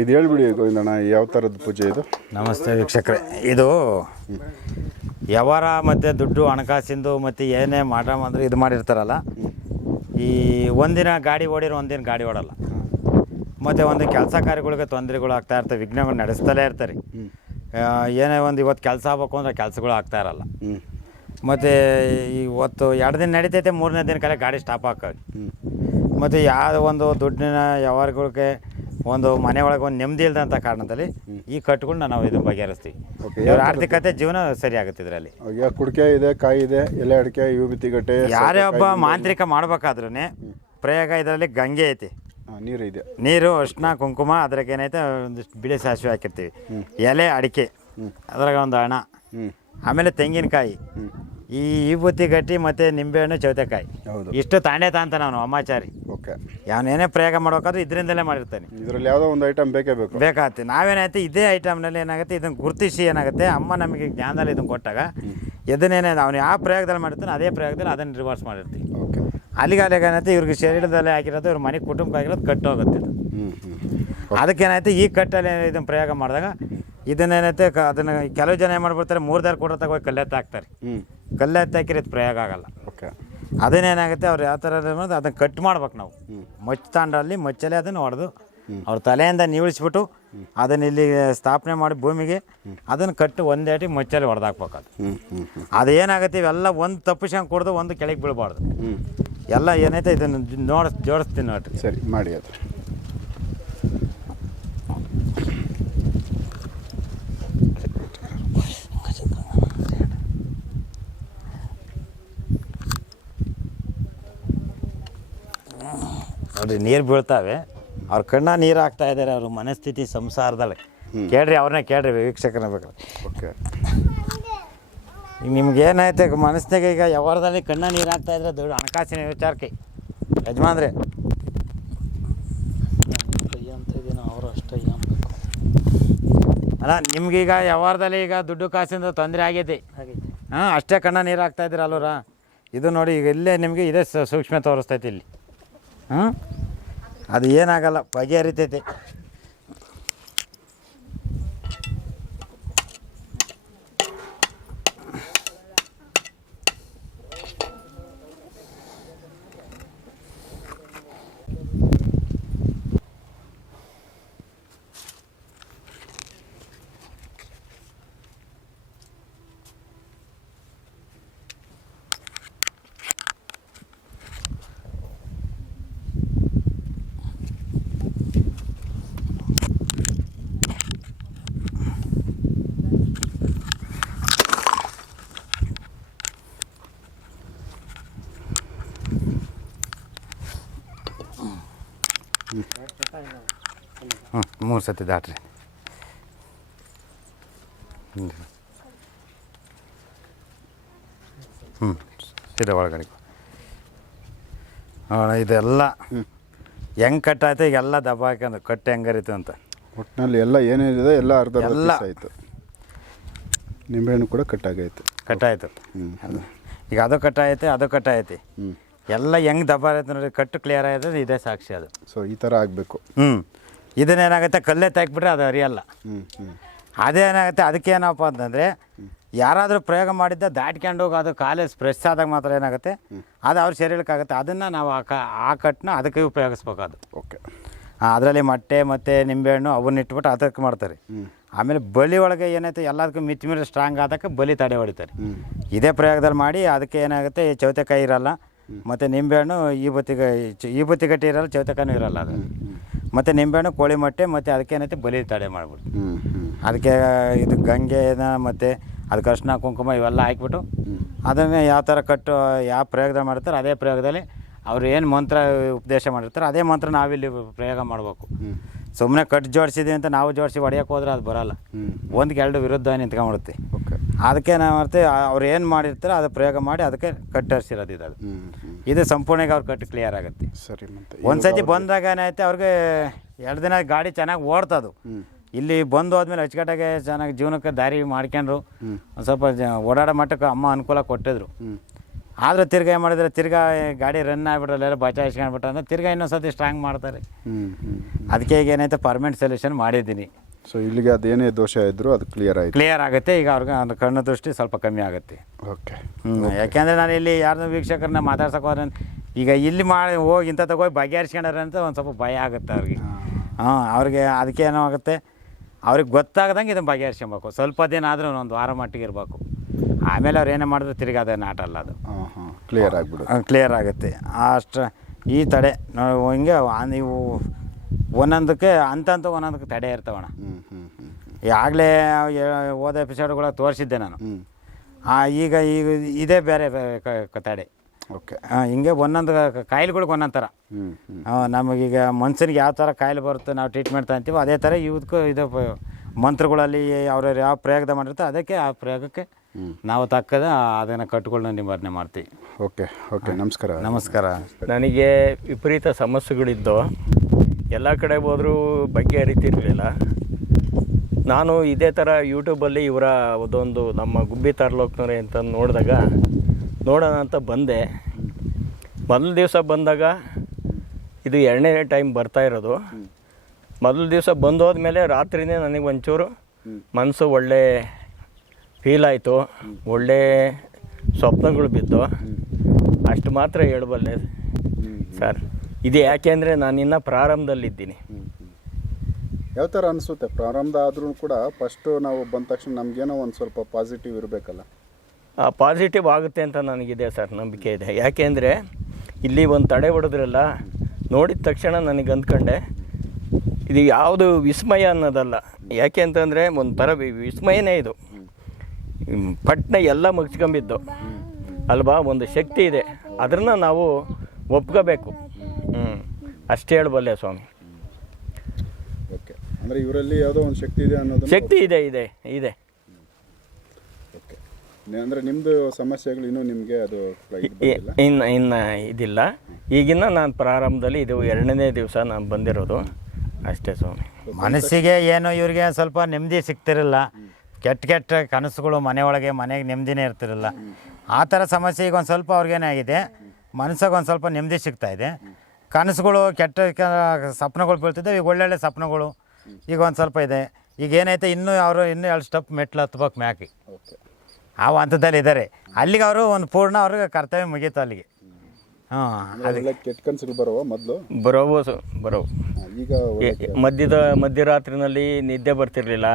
ಇದು ಹೇಳ್ಬಿಡಿ ಗೋವಿಂದಣ್ಣ ಯಾವ ಥರದ ಪೂಜೆ ಇದು? ನಮಸ್ತೆ ವೀಕ್ಷಕರೇ. ಇದು ವ್ಯವಹಾರ ಮತ್ತು ದುಡ್ಡು ಹಣಕಾಸಿಂದು ಮತ್ತು ಏನೇ ಮಾಡ ಅಂದ್ರೆ ಇದು ಮಾಡಿರ್ತಾರಲ್ಲ, ಈ ಒಂದಿನ ಗಾಡಿ ಓಡಿರೋ ಒಂದಿನ ಗಾಡಿ ಓಡಲ್ಲ. ಮತ್ತು ಒಂದು ಕೆಲಸ ಕಾರ್ಯಗಳಿಗೆ ತೊಂದರೆಗಳು ಆಗ್ತಾ ಇರ್ತವೆ, ವಿಘ್ನಗಳು ನಡೆಸ್ತಲೇ ಇರ್ತಾರೆ. ಏನೇ ಒಂದು ಇವತ್ತು ಕೆಲಸ ಆಗ್ಬೇಕು ಅಂದರೆ ಕೆಲಸಗಳು ಆಗ್ತಾ ಇರಲ್ಲ. ಮತ್ತು ಇವತ್ತು ಎರಡು ದಿನ ನಡೀತೈತೆ, ಮೂರನೇ ದಿನಕ್ಕೆಲ್ಲ ಗಾಡಿ ಸ್ಟಾಪ್ ಹಾಕೋದು ಮತ್ತು ಯಾವ ಒಂದು ದುಡ್ಡಿನ ವ್ಯವಹಾರಗಳಿಗೆ ಒಂದು ಮನೆ ಒಳಗೆ ಒಂದು ನೆಮ್ಮದಿ ಇಲ್ಲದಂಥ ಕಾರಣದಲ್ಲಿ ಈ ಕಟ್ಕೊಂಡು ನಾವು ಇದನ್ನ ಬಗೆಹರಿಸ್ತೀವಿ. ಇವ್ರ ಆರ್ಥಿಕತೆ ಜೀವನ ಸರಿ ಆಗುತ್ತೆ ಇದರಲ್ಲಿ. ಈಗ ಕುಡಿಕೆ ಇದೆ ಕಾಯಿ ಇದೆ ಎಲೆ ಅಡಿಕೆ ಇವು ಬಿತ್ತಿಗಟ್ಟೆ ಯಾರೇ ಒಬ್ಬ ಮಾಂತ್ರಿಕ ಮಾಡ್ಬೇಕಾದ್ರೂ ಪ್ರಯೋಗ ಇದರಲ್ಲಿ ಗಂಗೆ ಐತಿ. ನೀರು ಇದೆ. ನೀರು ಅರ್ಶಿನ ಕುಂಕುಮ ಅದ್ರಾಗ ಏನೈತೆ ಒಂದಿಷ್ಟು ಬಿಳಿ ಸಾಸಿವೆ ಹಾಕಿರ್ತೀವಿ. ಎಲೆ ಅಡಿಕೆ ಅದ್ರಾಗ ಒಂದು ಹಣ. ಆಮೇಲೆ ತೆಂಗಿನಕಾಯಿ. ಈ ವಿಭೂತಿ ಗಟ್ಟಿ ಮತ್ತು ನಿಂಬೆಹಣ್ಣು ಚೌತೆಕಾಯಿ. ಹೌದು. ಇಷ್ಟು ತಾಂಡೆ ತಾಂತ ನಾನು ಅಮ್ಮಾಚಾರಿ ಓಕೆ. ಯಾವನೇನೇ ಪ್ರಯೋಗ ಮಾಡ್ಬೇಕಾದ್ರೂ ಇದರಿಂದಲೇ ಮಾಡಿರ್ತಾನೆ. ಇದರಲ್ಲಿ ಯಾವುದೋ ಒಂದು ಐಟಮ್ ಬೇಕೇ ಬೇಕು. ಬೇಕಾಗುತ್ತೆ. ನಾವೇನಾಯ್ತು ಇದೇ ಐಟಮ್ನಲ್ಲಿ ಏನಾಗುತ್ತೆ ಇದನ್ನು ಗುರುತಿಸಿ ಏನಾಗುತ್ತೆ ಅಮ್ಮ ನಮಗೆ ಜ್ಞಾನದಲ್ಲಿ ಇದನ್ನು ಕೊಟ್ಟಾಗ ಇದನ್ನೇನೇ ಅವನು ಯಾವ ಪ್ರಯೋಗದಲ್ಲಿ ಮಾಡಿರ್ತಾನೆ ಅದೇ ಪ್ರಯೋಗದಲ್ಲಿ ಅದನ್ನು ರಿವರ್ಸ್ ಮಾಡಿರ್ತೀವಿ. ಓಕೆ. ಅಲ್ಲಿಗೆ ಅಲ್ಲಿಗೆ ಏನಾಯ್ತು ಇವ್ರಿಗೆ ಶರೀರದಲ್ಲಿ ಹಾಕಿರೋದು ಇವ್ರ ಮನೆ ಕುಟುಂಬಕ್ಕೆ ಆಗಿರೋದು ಕಟ್ಟು ಹೋಗುತ್ತೆ ಇದು. ಹ್ಞೂ ಹ್ಞೂ ಅದಕ್ಕೇನಾಯ್ತು ಈ ಕಟ್ಟಲ್ಲಿ ಇದನ್ನು ಪ್ರಯೋಗ ಮಾಡಿದಾಗ ಇದನ್ನೇನೈತೆ ಅದನ್ನು ಕೆಲವು ಜನ ಏನು ಮಾಡ್ಬಿಡ್ತಾರೆ ಮೂರು ಕೂಡ ಕೊಡೋ ತಗೋ ಕಲ್ಲೆತ್ತು ಹಾಕ್ತಾರೆ. ಹ್ಞೂ ಎತ್ತಾಕಿರಿ ಹಾಕಿರೋದು ಪ್ರಯೋಗ ಆಗಲ್ಲ. ಓಕೆ. ಅದನ್ನೇನಾಗುತ್ತೆ ಅವ್ರು ಯಾವ ಥರ ಅನ್ನೋದು ಅದನ್ನು ಕಟ್ ಮಾಡ್ಬೇಕು ನಾವು. ಮಚ್ಚ ತಾಂಡಲ್ಲಿ ಮಚ್ಚಲೆ ಅದನ್ನು ಹೊಡೆದು ಅವ್ರ ತಲೆಯಿಂದ ನೀವಿಳಿಸ್ಬಿಟ್ಟು ಅದನ್ನ ಇಲ್ಲಿ ಸ್ಥಾಪನೆ ಮಾಡಿ ಭೂಮಿಗೆ ಅದನ್ನು ಕಟ್ಟು ಒಂದೇಟಿ ಮಚ್ಚಲ್ಲಿ ಹೊಡೆದಾಕ್ಬೇಕು ಅದು. ಅದು ಏನಾಗುತ್ತೆ ಇವೆಲ್ಲ ಒಂದು ತಪ್ಪಿಸ್ಕೊಂಡು ಕೊಡ್ದು ಒಂದು ಕೆಳಗೆ ಬೀಳಬಾರ್ದು. ಎಲ್ಲ ಏನೈತೆ ಇದನ್ನು ನೋಡಿಸ್ ಜೋಡಿಸ್ತೀನಿ ನೋಡ್ರಿ. ಸರಿ ಮಾಡಿ ಅದು. ನೋಡ್ರಿ ನೀರು ಬೀಳ್ತಾವೆ. ಅವ್ರ ಕಣ್ಣ ನೀರು ಹಾಕ್ತಾ ಇದ್ದಾರೆ ಅವ್ರ ಮನಸ್ಥಿತಿ ಸಂಸಾರದಲ್ಲಿ. ಕೇಳ್ರಿ ಅವ್ರನ್ನೇ ಕೇಳ್ರಿ ವೀಕ್ಷಕರನ್ನ ಬೇಕಾದ್ರೆ. ಓಕೆ. ಈಗ ನಿಮ್ಗೆ ಏನಾಯ್ತು ಮನಸ್ಸಿನಾಗ ಈಗ ವ್ಯವಹಾರದಲ್ಲಿ ಕಣ್ಣ ನೀರು ಹಾಕ್ತಾ ಇದ್ರೆ ದೊಡ್ಡ ಹಣಕಾಸಿನ ವಿಚಾರಕ್ಕೆ. ಯಜಮಾನ್ರಿ. ಅಂತ ಇದೀನಿ ಅವರು ಅಷ್ಟೇ ಅಲ್ಲ ನಿಮ್ಗೀಗ ವ್ಯವಹಾರದಲ್ಲಿ ಈಗ ದುಡ್ಡು ಕಾಸಿಂದ ತೊಂದರೆ ಆಗೈತಿ ಹಾಗೈತೆ. ಹಾಂ ಅಷ್ಟೇ ಕಣ್ಣ ನೀರು ಹಾಕ್ತಾ ಇದ್ದೀರ ಅಲ್ಲೂರ ಇದು ನೋಡಿ ಈಗ ಇಲ್ಲೇ ನಿಮಗೆ ಇದೇ ಸ- ಸೂಕ್ಷ್ಮ ತೋರಿಸ್ತೈತಿ ಇಲ್ಲಿ. ಹ್ಞೂ ಅದು ಏನಾಗಲ್ಲ ಬಗೆಹರಿತೈತಿ. ಮೂರು ಸತಿ ದಾಟ್ರಿ. ಹ್ಞೂ ಸೀದಾ ಒಳಗಡೆ ಹಾಂ ಇದೆಲ್ಲ ಹೆಂಗೆ ಕಟ್ಟಾಯ್ತು ಈಗ ಎಲ್ಲ ದಬ್ಬ ಹಾಕ್ಯಂದು ಕಟ್ಟು ಹೆಂಗರಿತು ಅಂತ. ಒಟ್ಟಿನಲ್ಲಿ ಎಲ್ಲ ಏನೇನಿದೆ ಎಲ್ಲ ಅರ್ಧ ಅರ್ಧ ಎಲ್ಲ. ಆಯಿತು. ನಿಂಬೆಹಣ್ಣು ಕೂಡ ಕಟ್ಟಾಗೈತೆ ಕಟ್ಟಾಯ್ತು ಹ್ಞೂ ಈಗ ಅದು ಕಟ್ಟಾಯಿತು ಅದು ಕಟ್ಟಾಯೈತಿ ಹ್ಞೂ ಎಲ್ಲ ಹೆಂಗೆ ದಬ್ಬ ಆಯ್ತು ನೋಡಿ ಕಟ್ಟು ಕ್ಲಿಯರ್ ಆಯ್ತದೆ ಇದೇ ಸಾಕ್ಷಿ ಅದು. ಸೊ ಈ ಥರ ಆಗಬೇಕು. ಹ್ಞೂ ಇದನ್ನೇನಾಗುತ್ತೆ ಕಲ್ಲೇ ತೆಗ್ಬಿಟ್ರೆ ಅದು ಅರಿಯಲ್ಲ ಅದೇನಾಗುತ್ತೆ ಅದಕ್ಕೆ ಏನಪ್ಪ ಅಂತಂದರೆ ಯಾರಾದರೂ ಪ್ರಯೋಗ ಮಾಡಿದ್ದ ದಾಟ್ಕೊಂಡು ಹೋಗಿ ಅದು ಕಾಲೇ ಫ್ರೆಶ್ ಆದಾಗ ಮಾತ್ರ ಏನಾಗುತ್ತೆ ಅದು ಅವ್ರ ಶರೀರಕ್ಕಾಗುತ್ತೆ. ಅದನ್ನು ನಾವು ಆ ಕ ಆ ಕಟ್ಟನ್ನ ಅದಕ್ಕೆ ಉಪಯೋಗಿಸ್ಬೇಕು ಅದು ಓಕೆ ಅದರಲ್ಲಿ ಮೊಟ್ಟೆ ಮತ್ತು ನಿಂಬೆಹಣ್ಣು ಅವನ್ನ ಇಟ್ಬಿಟ್ಟು ಅದಕ್ಕೆ ಮಾಡ್ತಾರೆ. ಆಮೇಲೆ ಬಲಿ ಒಳಗೆ ಏನೈತೆ ಎಲ್ಲದಕ್ಕೂ ಮಿತಿ ಮೀರಿ ಸ್ಟ್ರಾಂಗ್ ಆದಕ್ಕೆ ಬಲಿ ತಡೆ ಹೊಡಿತಾರೆ. ಇದೇ ಪ್ರಯೋಗದಲ್ಲಿ ಮಾಡಿ ಅದಕ್ಕೆ ಏನಾಗುತ್ತೆ ಚೌತೆಕಾಯಿ ಇರಲ್ಲ ಮತ್ತು ನಿಂಬೆಹಣ್ಣು ಈ ಬತ್ತಿಗೆ ಈ ಬತ್ತಿ ಗಟ್ಟಿ ಇರಲ್ಲ ಚೌತೆಕಾಯಿನೂ ಇರಲ್ಲ ಅದು. ಮತ್ತು ನಿಂಬೆಹಣ್ಣು ಕೋಳಿ ಮೊಟ್ಟೆ ಮತ್ತು ಅದಕ್ಕೆ ಏನೈತೆ ಬಲಿ ತಡೆ ಹ್ಞೂ ಅದಕ್ಕೆ ಇದು ಗಂಗೆನ ಮತ್ತು ಅದು ಕೃಷ್ಣ ಕುಂಕುಮ ಇವೆಲ್ಲ ಹಾಕ್ಬಿಟ್ಟು ಅದನ್ನೇ ಯಾವ ಥರ ಕಟ್ಟು ಯಾವ ಪ್ರಯೋಗದಲ್ಲಿ ಮಾಡ್ತಾರೆ ಅದೇ ಪ್ರಯೋಗದಲ್ಲಿ ಅವ್ರು ಏನು ಮಂತ್ರ ಉಪದೇಶ ಮಾಡಿರ್ತಾರೆ ಅದೇ ಮಂತ್ರ ನಾವಿಲ್ಲಿ ಪ್ರಯೋಗ ಮಾಡಬೇಕು. ಸುಮ್ಮನೆ ಕಟ್ಟು ಜೋಡಿಸಿದ್ವಿ ಅಂತ ನಾವು ಜೋಡಿಸಿ ಹೊಡೆಯೋಕೆ ಹೋದ್ರೆ ಅದು ಬರೋಲ್ಲ. ಒಂದು ಒಂದಕ್ಕೆ ಎರಡು ವಿರುದ್ಧ ನಿಂತ್ಕೊಂಡ್ಬಿಡುತ್ತೆ. ಓಕೆ. ಅದಕ್ಕೆ ನಾವು ಮಾಡ್ತೀವಿ ಅವ್ರು ಏನು ಮಾಡಿರ್ತಾರೆ ಅದು ಪ್ರಯೋಗ ಮಾಡಿ ಅದಕ್ಕೆ ಇದು ಅದು. ಇದು ಸಂಪೂರ್ಣವಾಗಿ ಅವ್ರ ಕಟ್ಟು ಕ್ಲಿಯರ್ ಆಗುತ್ತೆ. ಸರಿ ಮತ್ತೆ ಒಂದ್ಸತಿ ಬಂದಾಗ ಏನಾಯ್ತು ಅವ್ರಿಗೆ ಎರಡು ದಿನ ಗಾಡಿ ಚೆನ್ನಾಗಿ ಓಡ್ತದು. ಇಲ್ಲಿ ಬಂದು ಹೋದ್ಮೇಲೆ ಅಚ್ಚುಕಟ್ಟಾಗೆ ಚೆನ್ನಾಗಿ ಜೀವನಕ್ಕೆ ದಾರಿ ಮಾಡ್ಕೊಂಡ್ರು. ಒಂದು ಸ್ವಲ್ಪ ಜ ಓಡಾಡೋ ಮಟ್ಟಕ್ಕೆ ಅಮ್ಮ ಅನುಕೂಲ ಕೊಟ್ಟಿದ್ರು. ಆದ್ರೆ ತಿರ್ಗಾ ಏನು ಮಾಡಿದ್ರೆ ತಿರ್ಗಾ ಗಾಡಿ ರನ್ ಆಗಿಬಿಟ್ರಲ್ಲ ಬಚಾಯಿಸ್ಕೊಂಡ್ಬಿಟ್ರೆ ಅಂದ್ರೆ ತಿರ್ಗಾ ಇನ್ನೊಂದು ಸತಿ ಸ್ಟ್ರಾಂಗ್ ಮಾಡ್ತಾರೆ ಹ್ಞೂ ಹ್ಞೂ ಅದಕ್ಕೆ ಈಗ ಏನೈತೆ ಪರ್ಮನೆಂಟ್ ಸೊಲ್ಯೂಷನ್ ಮಾಡಿದ್ದೀನಿ. ಸೊ ಇಲ್ಲಿಗೆ ಅದೇನೇ ದೋಷ ಇದ್ದರೂ ಅದು ಕ್ಲಿಯರ್ ಆಯಿತು. ಕ್ಲಿಯರ್ ಆಗುತ್ತೆ. ಈಗ ಅವ್ರಿಗೆ ಒಂದು ಕಣ್ಣು ದೃಷ್ಟಿ ಸ್ವಲ್ಪ ಕಮ್ಮಿ ಆಗುತ್ತೆ. ಓಕೆ ಹ್ಞೂ ಯಾಕೆಂದರೆ ನಾನು ಇಲ್ಲಿ ಯಾರನ್ನೂ ವೀಕ್ಷಕರನ್ನ ಮಾತಾಡ್ಸಕ್ಕೆ ಹೋದ್ರೆ ಈಗ ಇಲ್ಲಿ ಮಾಡಿ ಹೋಗಿ ಇಂಥ ತಗೋಗಿ ಬಗೆಹರಿಸ್ಕೊಂಡ್ರೆ ಅಂತ ಒಂದು ಸ್ವಲ್ಪ ಭಯ ಆಗುತ್ತೆ ಅವ್ರಿಗೆ. ಹಾಂ. ಅವ್ರಿಗೆ ಅದಕ್ಕೆ ಏನೋ ಆಗುತ್ತೆ. ಅವ್ರಿಗೆ ಗೊತ್ತಾಗ್ದಂಗೆ ಇದನ್ನು ಬಗೆಹರಿಸ್ಕೊಬೇಕು. ಸ್ವಲ್ಪ ದಿನ ಆದರೂ ಒಂದು ವಾರ ಮಟ್ಟಿಗೆ ಇರಬೇಕು. ಆಮೇಲೆ ಅವ್ರು ಏನೇ ಮಾಡಿದ್ರು ತಿರ್ಗಿ ಅದೇ ನಾಟಲ್ಲ ಅದು. ಕ್ಲಿಯರ್ ಆಗಿಬಿಡು ಕ್ಲಿಯರ್ ಆಗುತ್ತೆ. ಅಷ್ಟು ಈ ತಡೆ ನಾವು ಹಿಂಗೆ ನೀವು ಒಂದೊಂದಕ್ಕೆ ಅಂತಂತ ಒಂದೊಂದಕ್ಕೆ ತಡೆ ಇರ್ತಾವಣ್ಣ. ಆಗಲೇ ಹ್ಞೂ ಹ್ಞೂ ಈಗಾಗಲೇ ಹೋದ ಎಪಿಸೋಡ್ಗಳ ತೋರಿಸಿದ್ದೆ ನಾನು. ಈಗ ಈಗ ಇದೇ ಬೇರೆ ತಡೆ. ಓಕೆ. ಹಾಂ ಹಿಂಗೆ ಒಂದೊಂದು ಕಾಯಿಲೆಗಳಿಗೆ ಒಂದೊಂದು ಥರ ನಮಗೀಗ ಮನುಷ್ಯನಿಗೆ ಯಾವ ಥರ ಕಾಯಿಲೆ ಬರುತ್ತೆ ನಾವು ಟ್ರೀಟ್ಮೆಂಟ್ ತಗೊಂತೀವೋ ಅದೇ ಥರ ಇವಕ್ಕೂ ಇದು ಮಂತ್ರಗಳಲ್ಲಿ ಅವ್ರವ್ರು ಯಾವ ಪ್ರಯೋಗ ಮಾಡಿರ್ತಾರೆ ಅದಕ್ಕೆ ಆ ಪ್ರಯೋಗಕ್ಕೆ ನಾವು ತಕ್ಕದ ಅದನ್ನು ಕಟ್ಟುಗಳನ್ನ ನಿವಾರಣೆ ಮಾಡ್ತೀವಿ. Okay okay. ನಮಸ್ಕಾರ. ನಮಸ್ಕಾರ. ನನಗೆ ವಿಪರೀತ ಸಮಸ್ಯೆಗಳಿದ್ದು ಎಲ್ಲ ಕಡೆ ಹೋದರೂ ಬಗ್ಗೆ ಅರಿತಿರಲಿಲ್ಲ. ನಾನು ಇದೇ ಥರ ಯೂಟ್ಯೂಬಲ್ಲಿ ಇವರ ಅದೊಂದು ನಮ್ಮ ಗುಬ್ಬಿ ತಾರ್ಲೋಕ್ನವ್ರೆ ಅಂತ ನೋಡಿದಾಗ ನೋಡೋಣ ಅಂತ ಬಂದೆ. ಮೊದಲ ದಿವಸ ಬಂದಾಗ ಇದು ಎರಡನೇ ಟೈಮ್ ಬರ್ತಾ ಇರೋದು. ಮೊದಲ ದಿವಸ ಬಂದೋದ್ಮೇಲೆ ರಾತ್ರಿನೇ ನನಗೆ ಒಂಚೂರು ಮನಸ್ಸು ಒಳ್ಳೆ ಫೀಲ್ ಆಯಿತು. ಒಳ್ಳೆ ಸ್ವಪ್ನಗಳು ಬಿದ್ದು. ಅಷ್ಟು ಮಾತ್ರ ಹೇಳಬಲ್ಲೆ. ಸರ್. ಇದು ಯಾಕೆ ಅಂದರೆ ನಾನಿನ್ನ ಪ್ರಾರಂಭದಲ್ಲಿದ್ದೀನಿ. ಯಾವ ಥರ ಅನಿಸುತ್ತೆ? ಪ್ರಾರಂಭ ಆದ್ರೂ ಕೂಡ ಫಸ್ಟು ನಾವು ಬಂದ ತಕ್ಷಣ ನಮಗೇನೋ ಒಂದು ಸ್ವಲ್ಪ ಪಾಸಿಟಿವ್ ಇರಬೇಕಲ್ಲ. ಆ ಪಾಸಿಟಿವ್ ಆಗುತ್ತೆ ಅಂತ ನನಗಿದೆ ಸರ್ ನಂಬಿಕೆ ಇದೆ. ಯಾಕೆಂದರೆ ಇಲ್ಲಿ ಒಂದು ತಡೆ ಹೊಡೆದ್ರಲ್ಲ ನೋಡಿದ ತಕ್ಷಣ ನನಗೆ ಅಂದ್ಕೊಂಡೆ ಇದು ಯಾವುದು ವಿಸ್ಮಯ ಅನ್ನೋದಲ್ಲ. ಯಾಕೆ ಅಂತಂದರೆ ಒಂಥರ ಥರ ವಿಸ್ಮಯನೇ ಇದು. ಪಟ್ನ ಎಲ್ಲ ಮುಗಿಸ್ಕೊಂಬಿದ್ದು ಅಲ್ವಾ? ಒಂದು ಶಕ್ತಿ ಇದೆ. ಅದನ್ನು ನಾವು ಒಪ್ಕೋಬೇಕು. ಹ್ಞೂ ಅಷ್ಟೇ ಹೇಳಬಲ್ಲೆ ಸ್ವಾಮಿ. ಓಕೆ. ಅಂದರೆ ಇವರಲ್ಲಿ ಯಾವುದೋ ಒಂದು ಶಕ್ತಿ ಇದೆ ಅನ್ನೋದು ಶಕ್ತಿ ಇದೆ ಇದೆ ಇದೆ. ಓಕೆ. ಅಂದರೆ ನಿಮ್ಮದು ಸಮಸ್ಯೆಗಳು ಇನ್ನೂ ನಿಮಗೆ ಅದು ಇ- ಇನ್ನು ಇನ್ನು ಇದಿಲ್ಲ. ಈಗಿನ ನಾನು ಪ್ರಾರಂಭದಲ್ಲಿ ಇದು ಎರಡನೇ ದಿವಸ ನಾನು ಬಂದಿರೋದು. ಅಷ್ಟೇ ಸ್ವಾಮಿ. ಮನಸ್ಸಿಗೆ ಏನೋ ಇವ್ರಿಗೆ ಸ್ವಲ್ಪ ನೆಮ್ಮದಿ ಸಿಗ್ತಿರಲ್ಲ. ಕೆಟ್ಟ ಕೆಟ್ಟ ಕನಸುಗಳು ಮನೆಯೊಳಗೆ ಮನೆಗೆ ನೆಮ್ಮದಿನೇ ಇರ್ತಿರಲ್ಲ. ಆ ಥರ ಸಮಸ್ಯೆ ಈಗ ಒಂದು ಸ್ವಲ್ಪ ಅವ್ರಿಗೇನಾಗಿದೆ? ಮನಸ್ಸಿಗೆ ಒಂದು ಸ್ವಲ್ಪ ನೆಮ್ಮದಿ ಸಿಗ್ತಾ ಇದೆ. ಕನಸುಗಳು ಕೆಟ್ಟ ಕ- ಸಪ್ನಗಳು ಬೀಳ್ತಿದ್ದೆ ಈಗ ಒಳ್ಳೊಳ್ಳೆ ಸಪ್ನಗಳು ಈಗ ಒಂದು ಸ್ವಲ್ಪ ಇದೆ. ಈಗ ಏನೈತೆ ಇನ್ನೂ ಅವರು ಇನ್ನೂ ಎರಡು ಸ್ಟೆಪ್ ಮೆಟ್ಲು ಹತ್ಬೇಕು ಮ್ಯಾಕಿ. ಓಕೆ. ಆ ಹಂತದಲ್ಲಿ ಇದ್ದಾರೆ ಅಲ್ಲಿಗೆ ಅವರು ಒಂದು ಪೂರ್ಣ ಅವ್ರಿಗೆ ಕರ್ತವ್ಯ ಮುಗೀತು ಅಲ್ಲಿಗೆ. ಹಾಂ ಅದೆಲ್ಲ ಕೆಟ್ಟ ಕನಸುಗಳು ಬರುವ ಮೊದಲು? ಬರೋವು ಸ- ಬರೋವು. ಈಗ ಎ- ಮಧ್ಯದ ಮಧ್ಯರಾತ್ರಿನಲ್ಲಿ ನಿದ್ದೆ ಬರ್ತಿರ್ಲಿಲ್ಲ.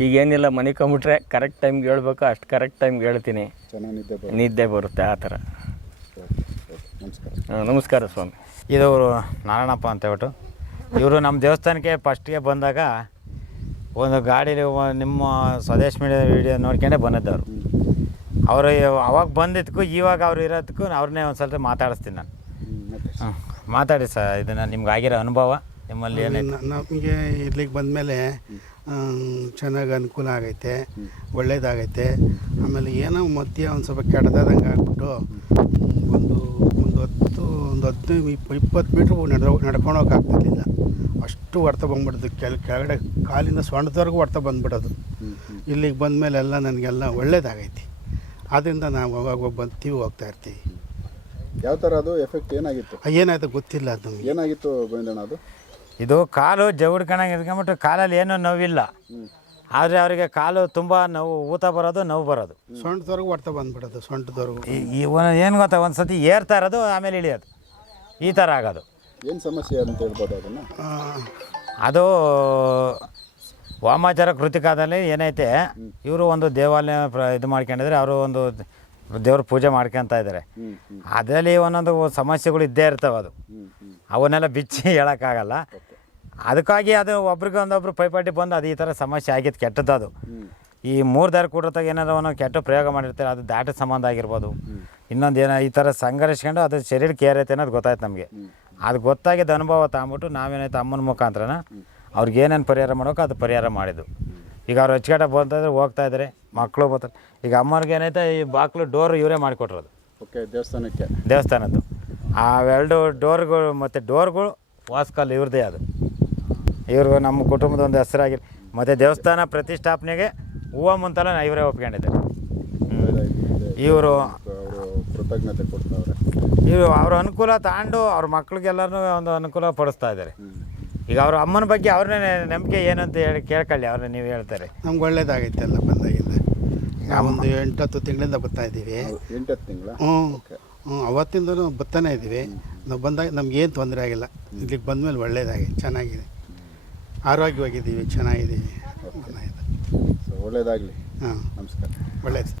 ಈಗೇನಿಲ್ಲ ಮನೆ ಕಂಬಿಟ್ರೆ ಕರೆಕ್ಟ್ ಟೈಮ್ಗೆ ಹೇಳ್ಬೇಕು ಅಷ್ಟು ಕರೆಕ್ಟ್ ಟೈಮ್ಗೆ ಹೇಳ್ತೀನಿ. ಚೆನ್ನಾಗಿ ನಿದ್ದೆ ಬರೋ ನಿದ್ದೆ ಬರುತ್ತೆ ಆ ಥರ. ನಮಸ್ಕಾರ ನಮಸ್ಕಾರ ಸ್ವಾಮಿ. ಇದು ನಾರಾಯಣಪ್ಪ ಅಂತ ಹೇಳ್ಬಿಟ್ಟು. ಇವರು ನಮ್ಮ ದೇವಸ್ಥಾನಕ್ಕೆ ಫಸ್ಟಿಗೆ ಬಂದಾಗ ಒಂದು ಗಾಡೀಲಿ ನಿಮ್ಮ ಸ್ವದೇಶ ಮೀಡಿಯಾ ವಿಡಿಯೋ ನೋಡ್ಕೊಂಡೇ ಬಂದಿದ್ದವರು. ಅವರು ಅವಾಗ ಬಂದಿದ್ದಕ್ಕೂ ಇವಾಗ ಅವ್ರು ಇರೋದಕ್ಕೂ ಅವ್ರನ್ನೇ ಒಂದು ಸ್ವಲ್ಪ ಮಾತಾಡಿಸ್ತೀನಿ ನಾನು. ಹಾಂ ಮಾತಾಡಿ ಸರ್ ಇದನ್ನು ನಿಮ್ಗೆ ಆಗಿರೋ ಅನುಭವ ನಿಮ್ಮಲ್ಲಿ ನಮಗೆ ಇಲ್ಲಿಗೆ ಬಂದಮೇಲೆ ಚೆನ್ನಾಗಿ ಅನುಕೂಲ ಆಗೈತೆ ಒಳ್ಳೇದಾಗೈತೆ. ಆಮೇಲೆ ಏನೋ ಮಧ್ಯೆ ಒಂದು ಸ್ವಲ್ಪ ಕೆಟ್ಟದಾದಂಗೆ ಆಗ್ಬಿಟ್ಟು ಒಂದು ಒಂದು ಹದಿನೈದು ಇಪ್ಪ ಇಪ್ಪತ್ತು ಮೀಟ್ರ್ ನಡೆದ ನಡ್ಕೊಂಡು ಹೋಗಕ್ಕಾಗ್ತಿರ್ಲಿಲ್ಲ ಅಷ್ಟು ಹೊಡ್ತ ಬಂದ್ಬಿಡೋದು ಕೆಳ ಕೆಳಗಡೆ ಕಾಲಿಂದ ಸೊಂಟದವರೆಗೂ ಹೊಡ್ತ ಬಂದ್ಬಿಡೋದು. ಇಲ್ಲಿಗೆ ಬಂದಮೇಲೆ ಎಲ್ಲ ನನಗೆಲ್ಲ ಒಳ್ಳೇದಾಗೈತಿ. ಆದ್ದರಿಂದ ನಾವು ಅವಾಗ ಬಂತೀವಿ ಹೋಗ್ತಾ ಇರ್ತೀವಿ. ಯಾವ ಥರ ಅದು ಎಫೆಕ್ಟ್ ಏನಾಗಿತ್ತು? ಏನಾಯಿತು ಗೊತ್ತಿಲ್ಲ ಅದು ಏನಾಗಿತ್ತು ಗೋವಿಂದಣ್ಣ ಅದು? ಇದು ಕಾಲು ಜವುಡ್ಕಣಂಗೆ ಇಟ್ಕೊಂಬಿಟ್ಟು ಕಾಲಲ್ಲಿ ಏನೂ ನೋವಿಲ್ಲ. ಆದರೆ ಅವರಿಗೆ ಕಾಲು ತುಂಬ ನೋವು ಊತ ಬರೋದು ನೋವು ಬರೋದು. ಸೊಂಟದವರೆಗೂ ಹೊಡ್ತ ಬಂದ್ಬಿಡೋದು ಸೊಂಟದವರೆಗೂ. ಈ- ಈ ಏನು ಗೊತ್ತಾ? ಒಂದು ಸತಿ ಏರ್ತಾ ಇರೋದು ಆಮೇಲೆ ಇಳಿಯೋದು. ಈ ಥರ ಆಗೋದು. ಏನು ಸಮಸ್ಯೆ ಅಂತ ಹೇಳ್ಬೋದು ಅದನ್ನು? ಆ, ಅದು ವಾಮಾಚಾರ ಕೃತಿಕಾದಲ್ಲಿ ಏನೈತೆ ಇವರು ಒಂದು ದೇವಾಲಯ ಪ್ರ- ಇದು ಮಾಡ್ಕೊಂಡಿದ್ರೆ ಅವರು ಒಂದು ದೇವ್ರ ಪೂಜೆ ಮಾಡ್ಕೊತ ಇದ್ದಾರೆ ಅದರಲ್ಲಿ ಒಂದೊಂದು ಸಮಸ್ಯೆಗಳು ಇದ್ದೇ ಇರ್ತವೆ ಅದು. ಅವನ್ನೆಲ್ಲ ಬಿಚ್ಚಿ ಹೇಳೋಕ್ಕಾಗಲ್ಲ. ಅದಕ್ಕಾಗಿ ಅದು ಒಬ್ರಿಗೆ ಒಂದೊಬ್ರು ಪೈಪಾಟಿ ಬಂದು ಅದು ಈ ಥರ ಸಮಸ್ಯೆ ಆಗಿದ್ದು ಕೆಟ್ಟದ್ದು ಅದು. ಈ ಮೂರು ದಾರಿ ಕೂಡತಾಗ ಏನಾರ ಒಂದು ಕೆಟ್ಟ ಪ್ರಯೋಗ ಮಾಡಿರ್ತಾರೆ ಅದು ದಾಟ ಸಂಬಂಧ ಆಗಿರ್ಬೋದು. ಇನ್ನೊಂದು ಏನೋ ಈ ಥರ ಸಂಘರ್ಷಕೊಂಡು ಅದು ಕೇರ್ ಐತೆ ಅನ್ನೋದು ಗೊತ್ತಾಯ್ತು ನಮಗೆ. ಅದು ಗೊತ್ತಾಗಿದ್ದ ಅನುಭವ ತಗೊಂಬಿಟ್ಟು ನಾವೇನಾಯ್ತು ಅಮ್ಮನ ಮುಖಾಂತರನ ಅವ್ರಿಗೆ ಏನೇನು ಪರಿಹಾರ ಮಾಡೋಕೆ ಅದು ಪರಿಹಾರ ಮಾಡಿದ್ದು. ಈಗ ಅವ್ರು ಅಚ್ಚುಕಟ್ಟ ಬಂತಂದ್ರೆ ಹೋಗ್ತಾ ಇದ್ದಾರೆ ಮಕ್ಕಳು ಬರ್ತಾರೆ. ಈಗ ಅಮ್ಮವ್ರಿಗೆ ಏನೈತೆ ಈ ಬಾಕ್ಲು ಡೋರ್ ಇವರೇ ಮಾಡಿಕೊಟ್ರದು. ಓಕೆ ದೇವಸ್ಥಾನಕ್ಕೆ. ದೇವಸ್ಥಾನದ್ದು. ಅವೆರಡು ಡೋರ್ಗಳು ಮತ್ತು ಡೋರ್ಗಳು ವಾಸ್ಕಲ್ ಇವ್ರದ್ದೇ ಅದು. ಇವ್ರಿಗೂ ನಮ್ಮ ಕುಟುಂಬದ ಒಂದು ಹೆಸರಾಗಿ ಮತ್ತು ದೇವಸ್ಥಾನ ಪ್ರತಿಷ್ಠಾಪನೆಗೆ ಹೂವು ನ ಇವರೇ ಒಪ್ಕೊಂಡಿದ್ದಾರೆ. ಇವರು ಕೃತಜ್ಞತೆ ಕೊಡ್ತಾವ್ರೆ. ಇವು ಅವ್ರ ಅನುಕೂಲ ತಗೊಂಡು ಅವ್ರ ಮಕ್ಳಿಗೆಲ್ಲರೂ ಒಂದು ಅನುಕೂಲ ಪಡಿಸ್ತಾ ಇದ್ದಾರೆ ಈಗ ಅವ್ರ ಅಮ್ಮನ ಬಗ್ಗೆ ಅವ್ರನ್ನೇ ನಂಬಿಕೆ ಏನು ಅಂತ ಹೇಳಿ ಕೇಳ್ಕೊಳ್ಳಿ ಅವ್ರನ್ನ ನೀವು ಹೇಳ್ತಾರೆ. ನಮ್ಗೆ ಒಳ್ಳೇದಾಗೈತೆ ಎಲ್ಲ ಬಂದಾಗಿಂದ. ನಾವೊಂದು ಎಂಟತ್ತು ತಿಂಗಳಿಂದ ಬರ್ತಾ ಇದ್ದೀವಿ. ಎಂಟತ್ತು ತಿಂಗಳ? ಹ್ಞೂ ಹ್ಞೂ ಅವತ್ತಿಂದನೂ ಬರ್ತಾನೆ ಇದ್ದೀವಿ. ನಾವು ಬಂದಾಗ ನಮ್ಗೇನು ತೊಂದರೆ ಆಗಿಲ್ಲ. ಇಲ್ಲಿಗೆ ಬಂದಮೇಲೆ ಒಳ್ಳೇದಾಗಿದೆ ಚೆನ್ನಾಗಿದೆ. ಆರೋಗ್ಯವಾಗಿದ್ದೀವಿ ಚೆನ್ನಾಗಿದ್ದೀವಿ. ಸೊ ಒಳ್ಳೇದಾಗಲಿ. ಹಾಂ. ನಮಸ್ಕಾರ. ಒಳ್ಳೇದು.